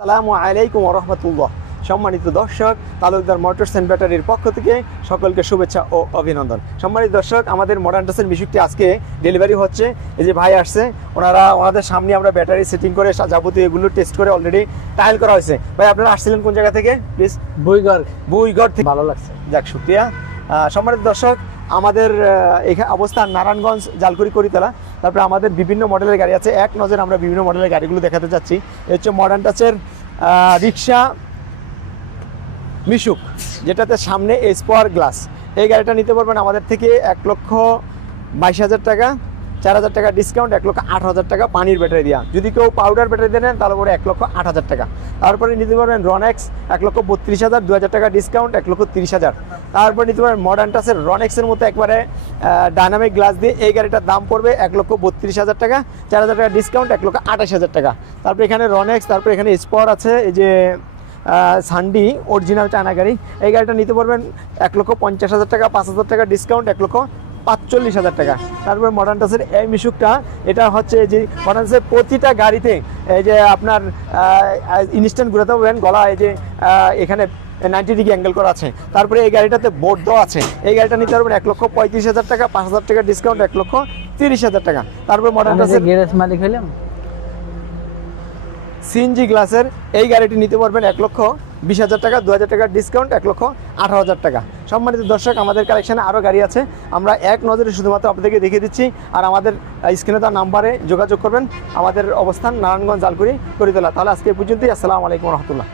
আসসালামু আলাইকুম ওয়া রাহমাতুল্লাহ। সম্মানিত দর্শক, তালুকদার মোটরস অ্যান্ড ব্যাটারির পক্ষ থেকে সকলকে শুভেচ্ছা ও অভিনন্দন। সম্মানিত দর্শক, আমাদের মডার্ন টাচের মিশুকটি আজকে ডেলিভারি হচ্ছে। এই যে ভাই আসছে, ওনাদের সামনে আমরা ব্যাটারি সেটিং করে যাবতীয় এগুলো টেস্ট করে অলরেডি ট্রায়াল করা হয়েছে। ভাই আপনারা আসছিলেন কোন জায়গা থেকে? প্লিজ। বুইগড় থেকে। ভালো লাগছে, যাক, শুকরিয়া। সম্মানিত দর্শক, আমাদের এখানে অবস্থান নারায়ণগঞ্জ, জালকুড়ি, করিতলা। তারপরে আমাদের বিভিন্ন মডেলের গাড়ি আছে। এক নজরে আমরা বিভিন্ন মডেলের গাড়িগুলো দেখাতে যাচ্ছি। এই হচ্ছে মডার্ন টাচের রিক্সা মিশুক, যেটাতে সামনে স্পোয়ার গ্লাস। এই গাড়িটা নিতে পারবেন আমাদের থেকে 1,22,000 টাকা, 4,000 টাকা ডিসকাউন্ট, 1,08,000 টাকা পানির ব্যাটারি দেওয়া। যদি কেউ পাউডার ব্যাটারি দেন তাহলে পরে 1,08,000 টাকা। তারপরে নিতে পারবেন রনেক্স 1,32,000, 2,000 টাকা ডিসকাউন্ট, 1,30,000। তারপরে নিতে পারবেন মডার্ন টাচের রনেক্সের মতো একবারে ডাইনামিক গ্লাস দিয়ে। এই গাড়িটার দাম পড়বে 1,32,000 টাকা, 4,000 টাকা ডিসকাউন্ট, 1,28,000 টাকা। তারপরে এখানে রনেক্স, তারপরে এখানে স্পোয়ার আছে, এই যে সান্ডি অরিজিনাল চায়না গাড়ি। এই গাড়িটা নিতে পারবেন 1,50,000 টাকা, 5,000 টাকা ডিসকাউন্ট, 1,45,000 টাকা। তারপরে মডার্ন টাচের এই মিশুকটা, এটা হচ্ছে যে মডার্ন টাচের প্রতিটা গাড়িতে এই যে আপনার ইনস্ট্যান্ট ঘুরাতে পারবেন গলা, এই যে এখানে 90 ডিগ্রি অ্যাঙ্গেল করা আছে। তারপরে এই গাড়িটাতে বোর্ড দেওয়া আছে। এই গাড়িটা নিতে পারবেন 1,35,000 টাকা, 5,000 টাকা ডিসকাউন্ট, 1,30,000 টাকা। তারপরে মডার্ন টাচের গ্যারেজ মালিক হইলাম সিএনজি গ্লাসের এই গাড়িটি নিতে পারবেন 1,20,000 টাকা, 2,000 টাকা ডিসকাউন্ট, 1,18,000 টাকা। সম্মানিত দর্শক, আমাদের কালেকশানে আরও গাড়ি আছে, আমরা এক নজরে শুধুমাত্র আপনাদেরকে দেখিয়ে দিচ্ছি। আর আমাদের স্ক্রিনে তার নাম্বারে যোগাযোগ করবেন। আমাদের অবস্থান নারায়ণগঞ্জ, জালকুড়ি, করিতলা। তাহলে আজকে পর্যন্তই। আসসালামু আলাইকুম রহমতুল্লাহ।